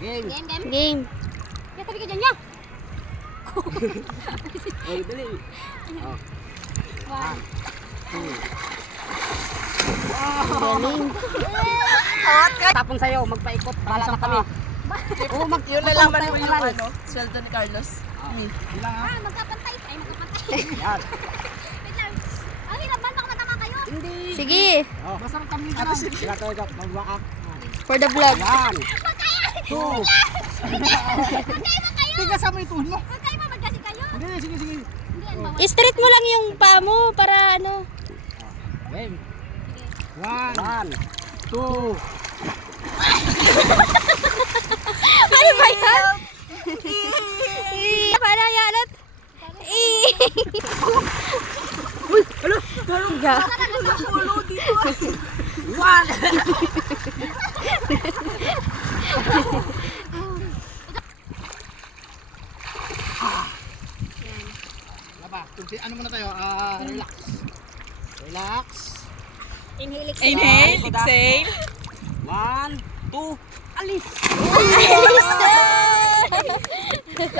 Game. Game. Kaya tabi ka dyan niya. Oh, dali. Oh. 1. Galing. Tapon sa'yo, magpaikot. Bala na kami. Oo, yun na lang yung ano, sweldo ni Carlos. Me. Magkapantay. Ay, magkapantay. Yan. Wait lang. Ang hirap, banda ko natama kayo. Hindi. Sige. Oh. Masarap kami dyan. Sila tayo ka. Magbaka. For the vlog. Yan. 2. Tiga sa may tuhod mo. Huwag kayo mamagkasi kayo. Hindi, sige, sige. Hindi, yan bawal. I-straight mo lang yung paa mo para ano. Game. 1. 2. Ano ba yan? Para yan at... Uy! Ano? Ga. Pulo dito. 1. Laba. Ano muna tayo? Relax. Relax. Inhale, Inhale, exhale. 1, 2, alis!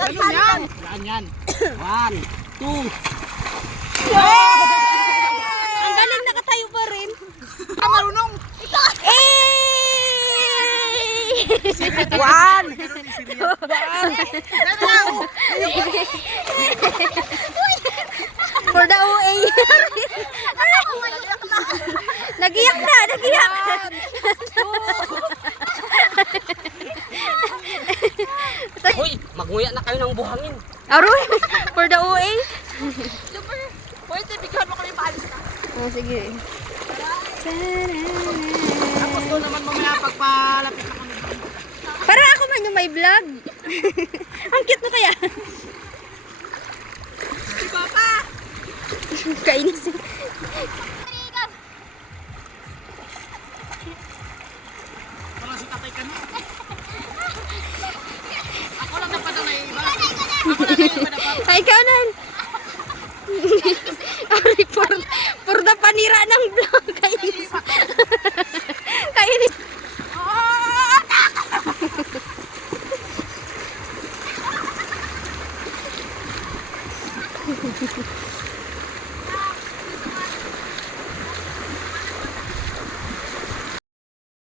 Ano yan? Yan, yan. 1, 2. Ang galing, nakatayo pa rin. Marunong. One! For the OA. Nagiyak na, nagiyak. Hoy, magnguya na kayo ng buhangin. Aroy, for the OA. Super. Pwede, bigyan mo kami paalis na. Oh, sige. Tapos doon naman mamaya pagpalapit na kami. Para ako man yung may vlog. Ang cute na kaya. Si Papa. Kainis. Wala si tatay kami. Ako lang napadalay. Ay, ikaw nan. Aroy, for the panira ng vlog.